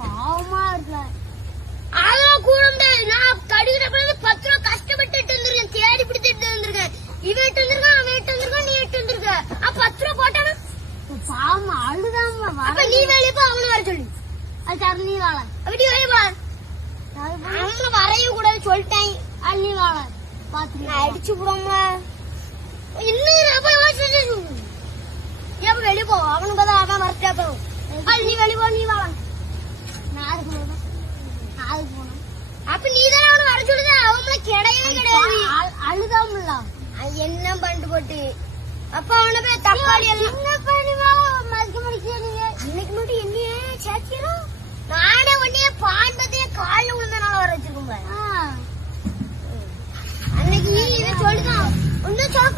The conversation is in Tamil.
பாவமா இருக்கல. அதான் கூட நான் கடிக்கிற 10 ரூபா கஷ்டப்பட்டு வந்திருக்கேன், தேடி பிடிச்சிட்டு வந்திருக்கேன். இவன் எட்டு வந்திருக்கான், அவன் எட்டு வந்திருக்கான், நீ எட்டு வந்திருக்க. 10 ரூபா போட்டானா பாவமா அழுதாம. அப்ப நீ வேலையை போ, அவனு வர சொல்லு. அது சார் நீ வாழ அப்படி வேலையை போ. அவங்கள வரையும் கூடாது சொல்லிட்டேன். அள்ளி வாழ பாத்து அடிச்சு போடாம இன்னும் வெளியே போ. அவனுக்கு தான் அவன் வரட்டா போகும். நீ வெளியே போ, நீ வாழ. நான் போனோம் அப்ப நீ தானே அவனு வர சொல்லுத. அவங்கள கிடையவே கிடையாது. அழுதாமல என்ன பண்ணிட்டு போட்டு அப்ப அவனை போய் தக்காளி எல்லாம் மதிக்க முடிக்கிறீங்க. இன்னைக்கு மட்டும் என்னையே சேர்க்கிறோம். நானே உன்னையே பாண்டதையே காலில் விழுந்தனால வர வச்சிருக்கோம். அன்னைக்கு நீ இதை சொல்லுதான் ஒன்னும் சொல்ல